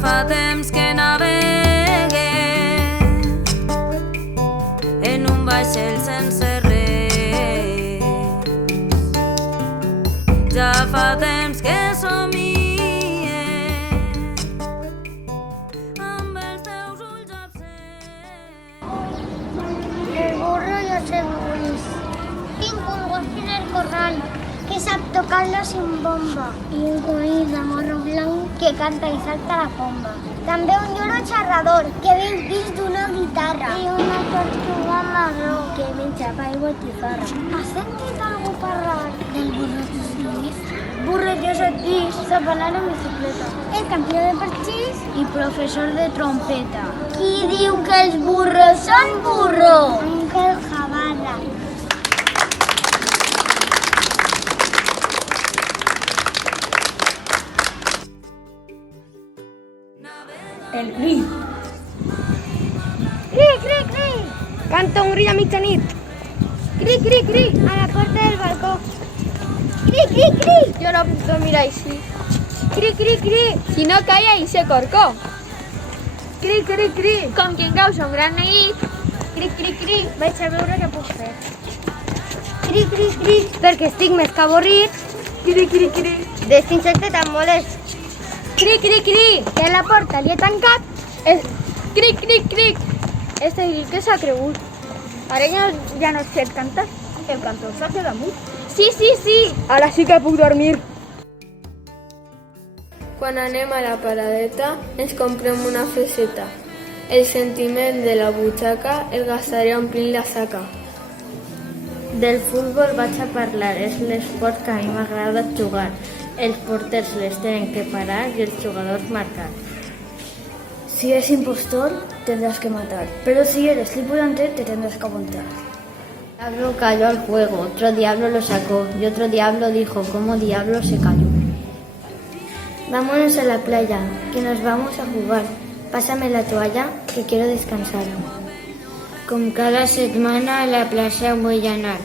fa temps que navegue en un vaixell sense res. Ja fa temps que somie amb els teus ulls absents. El burro y los cebullis. Tinc un gos en el corral que sap tocar-lo sin bomba i un conill de morro blanc que canta i salta la pomba. També un lloro xerrador que viu dins d'una guitarra i una tortuga marró que menja pa i botifarra. Has sentit algú parlar del burro Lluís? Burro Josep Lluís sap anar en bicicleta. El campió de parxís i professor de trompeta. Qui diu que els burros són burros? Ángel Jabarra. El grill. Cri, cri, cri! Canta un grill a mitjanit. Cri, cri, cri. A la porta del balcó. Cri, cri, cri! Jo no puc dormir així. Cri, cri, cri. Si no calla i se corcó. Cri, cri, cri. Com quien causa un gran neguit. Cri, cri, cri. Vaig a veure què puc fer. Cri, cri, cri! Perquè estic més que avorrit. Cri, cri, cri. D'este insecte tan molest. Cri, cri, cri. Que la porta li he tancat. Cri, cri, cri. Este grill que s'ha cregut. Ara ja no sé cantar. El cantor s'ha quedat damunt. Sí, sí, sí. Ara sí que puc dormir. Quan anem a la paradeta ens comprem una freseta. El sentiment de la butxaca el gastaré omplint la saca. Del futbol vaig a parlar, és l'esport que a mi m'agrada jugar. Els porters les tenen que parar i els jugadors marcar. Si eres impostor, tendrás que matar, pero si eres tripulante, te tendrás que aguantar. Diablo cayó al fuego, otro diablo lo sacó y otro diablo dijo cómo diablo se cayó. Vámonos a la playa, que nos vamos a jugar. Pásame la toalla, que quiero descansar. Com cada setmana a la plaça vull anar,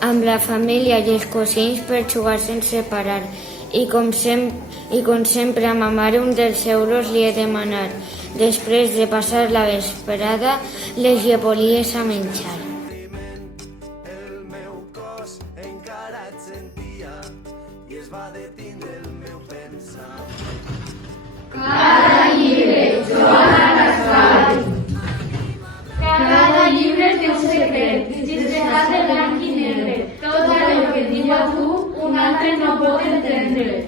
amb la família i els cosins per jugar sense parar. I com sempre a ma mare un dels euros li he demanat. Després de passar la vesprada, les llepolies a menjar. El meu cos encara et sentia i es va detindre el meu pensar. Cada llibre, Joana Rascal. Cada llibre té un secret, disfressat de blanc i negre. Tot allò que diu a tu, un altre no pot entendre.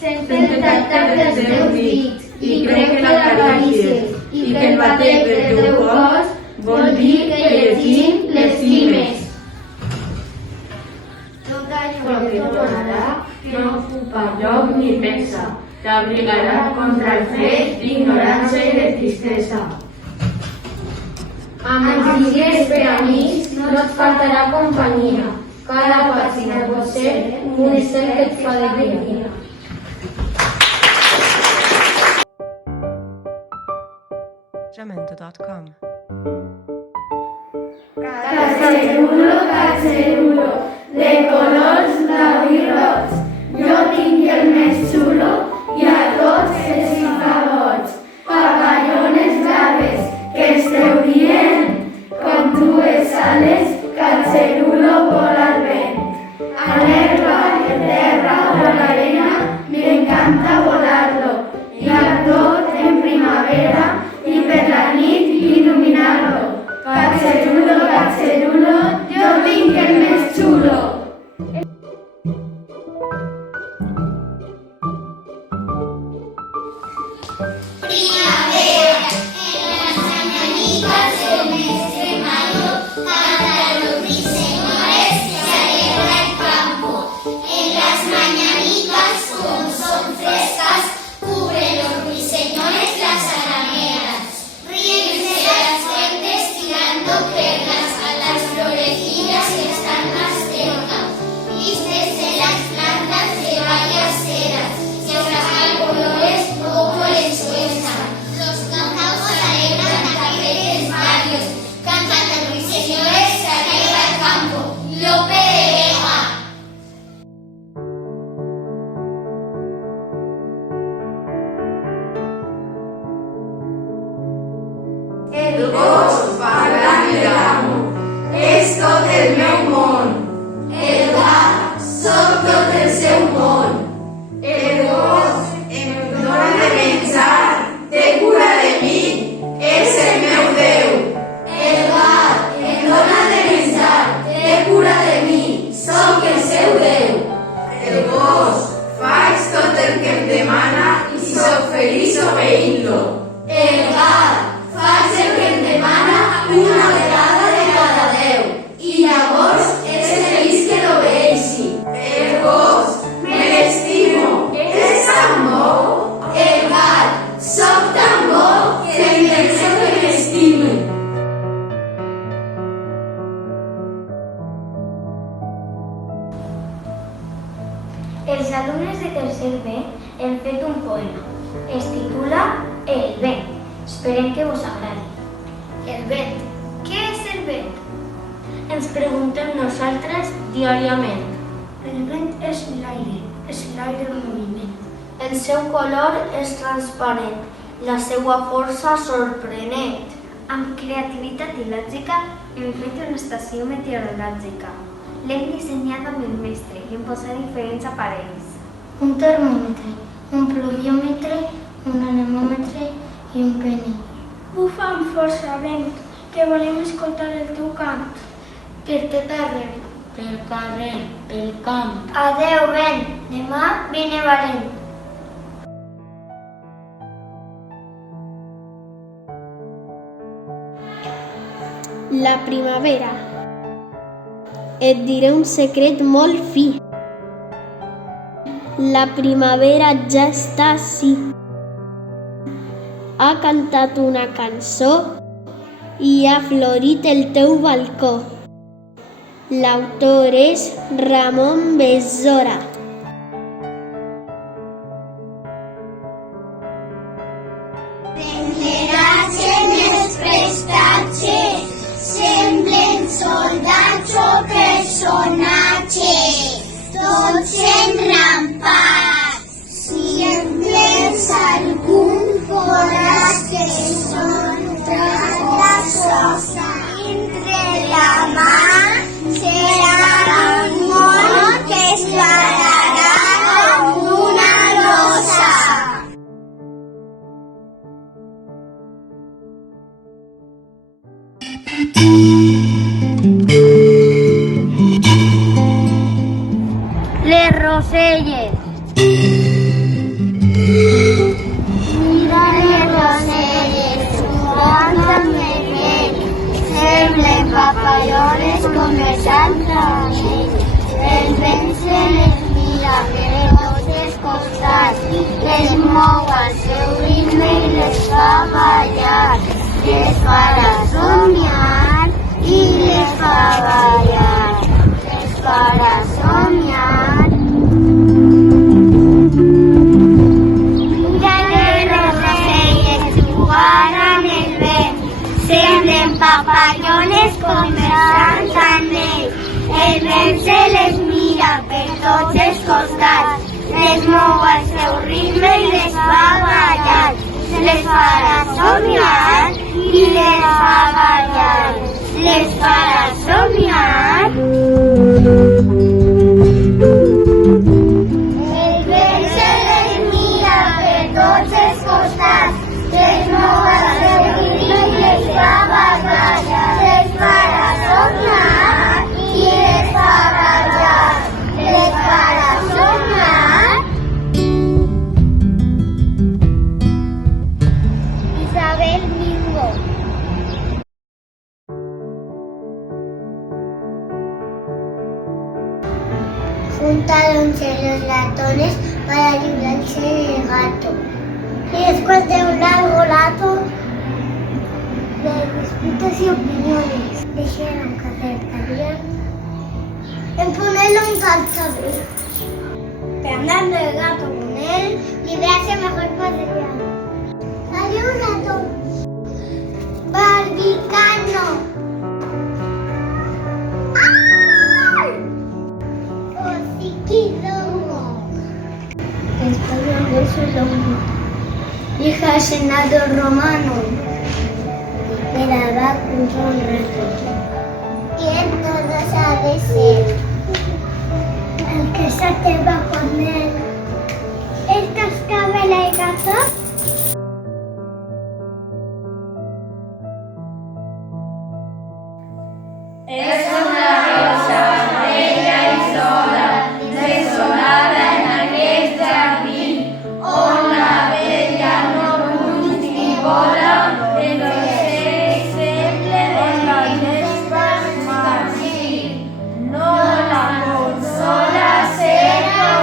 Sent el tacte dels teus dits I crec que l'acaricies i que el batec del teu cos vol dir que llegint l'estimes. tot allò Però que tornarà, que no ocupa lloc ni pensa, t'abrigarà contra el fred d'ignorància i de tristesa. Amb els llibres per amics no et faltarà companyia. Cada pàgina pot ser un estel que et fa de companyia. Jamendo.com. Cacerulo, cacerulo, de colors blau i roig. Jo tinc el més xulo i a tots els hi fa boig. Papallones braves, que esteu dient? Com dues ales, cacerulo vola al vent. A l'herba, en terra o a l'arena, m'encanta volar-lo. I a tot en primavera i per la nit il·luminar-lo. Cacerulo, jo tinc el més xulo. poema. Es titula El vent. Esperem que vos agradi. El vent. Què és el vent? Ens preguntem nosaltres diàriament. El vent és l'aire en moviment. El seu color és transparent, la seva força sorprenent. Amb creativitat i lògica hem fet una estació meteorològica. L'hem dissenyat amb el mestre i hem posat diferents aparells. Un termòmetre, un pluviòmetre, un anemòmetre i un peni. Bufa amb força vent, que volem escoltar el teu cant. Per tot arreu, pel carrer, pel camp. Adeu, vent, demà vine valent. La primavera. Et diré un secret molt fi. La primavera ja està ací. Ha cantat una cançó i ha florit el teu balcó. L'autor és Ramon Besora. L'encenatge dels prestatges semblen soldats o personatges, tots enrampats. Semblen algun forratge contra la sosa. Entre la mà serà un món que es pararà com una rosa. Les roselles. Mira les roselles, jugant amb el vent, semblen papallones conversant amb ell. El vent se les mira per tots els costats, les mou al seu ritme i les fa ballar. Les farà somiar i les fa ballar. Les farà somiar. Semblen papallones conversant amb ell. El vent se les mira per tots els costats, les mou al seu ritme i les fa ballar. Les farà somiar i les fa ballar. Les farà somiar. El vent se les mira per tots els costats, les mou al seu ritme i les fa ballar. Les farà somiar i les fa ballar. Les farà somiar. Isabel Mingo. Juntáronse los ratones para librarse del gato. Y después de un largo rato de disputas y opiniones, dijeron que acertarían en ponerle un calzador. Pero andando el gato con él, librarse mejor podría. Salió un ratón barbicano. ¡Ay! Hociquilongo. Español de su lomo. Hija del senador romano. Esperaba junto a un ratón. ¿Quién todos ha de ser? El que se te va a poner el cascabel y gato. Es una rosa bella i sola, desolada en aquest jardí, on la bella no puig ni vola, en els cecs semblen les gestes marcir. No la consola ser com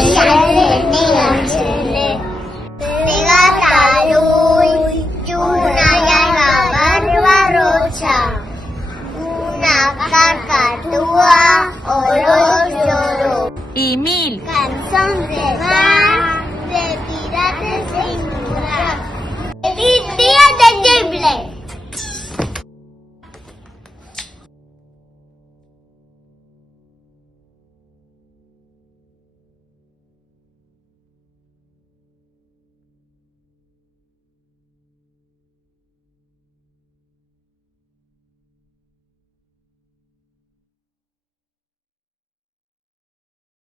Pegat a l'ull i una llarga barba roja, una cacatua olor lloro. Y 1000. Cançons de mar, de pirates sin durar. ¡Feliz día de Ñible!